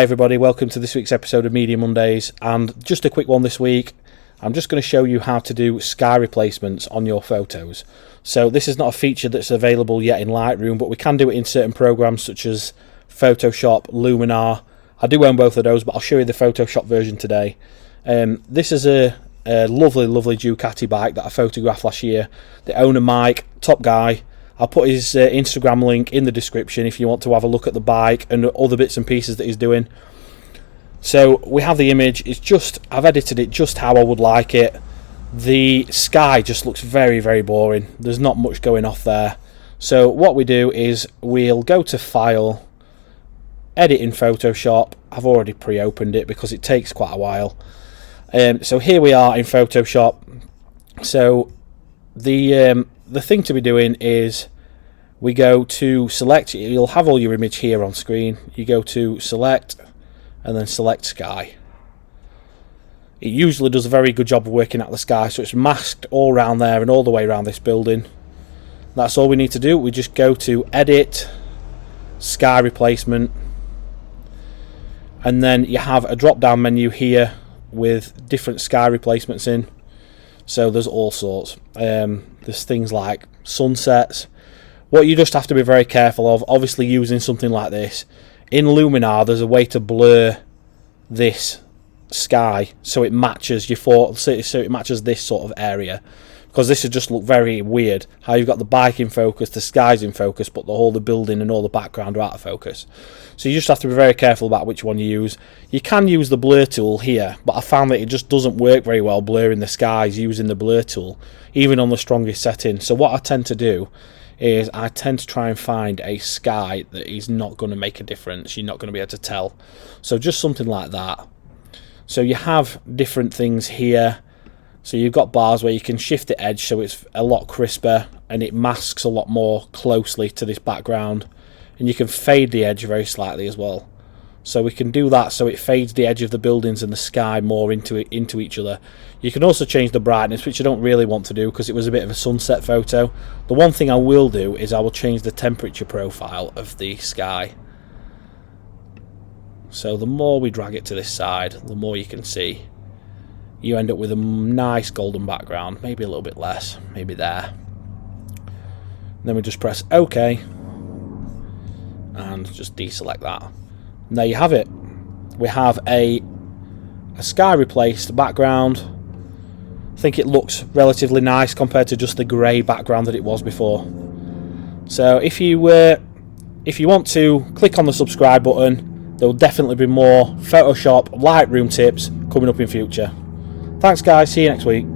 Hi everybody, welcome to this week's episode of Media Mondays, and just a quick one this week. I'm just going to show you how to do sky replacements on your photos. So this is not a feature that's available yet in Lightroom, but we can do it in certain programs such as Photoshop, Luminar. I do own both of those, but I'll show you the Photoshop version today. This is a lovely Ducati bike that I photographed last year. The owner, Mike, top guy. I'll put his Instagram link in the description if you want to have a look at the bike and other bits and pieces that he's doing. So we have the image. It's just, I've edited it just how I would like it. The sky just looks very boring. There's not much going off there. So what we do is we'll go to File, Edit in Photoshop. I've already pre-opened it because it takes quite a while. So here we are in Photoshop. So the thing to be doing is we go to select. You'll have all your image here on screen. You go to select and then select sky. It usually does a very good job of working out the sky, so it's masked all around there and all the way around this building. That's all we need to do. We just go to edit, sky replacement, and then you have a drop down menu here with different sky replacements in. So there's all sorts. There's things like sunsets. What you just have to be very careful of, obviously using something like this, in Luminar there's a way to blur this sky so it matches so it matches this sort of area, because this would just look very weird how you've got the bike in focus, the sky's in focus, but the building and all the background are out of focus. So you just have to be very careful about which one you use. You can use the blur tool here, but I found that it just doesn't work very well blurring the skies using the blur tool, even on the strongest setting. So what I tend to do is I tend to try and find a sky that is not going to make a difference. You're not going to be able to tell. So just something like that. So you have different things here. So you've got bars where you can shift the edge so it's a lot crisper and it masks a lot more closely to this background. And you can fade the edge very slightly as well. So we can do that so it fades the edge of the buildings and the sky more into each other. You can also change the brightness, which I don't really want to do because it was a bit of a sunset photo. The one thing I will do is I will change the temperature profile of the sky. So the more we drag it to this side, the more you can see. You end up with a nice golden background, maybe a little bit less, maybe there. Then we just press OK and just deselect that. And there you have it. We have a sky replaced background. I think it looks relatively nice compared to just the grey background that it was before. So if you want to, click on the subscribe button. There will definitely be more Photoshop Lightroom tips coming up in future. Thanks guys, see you next week.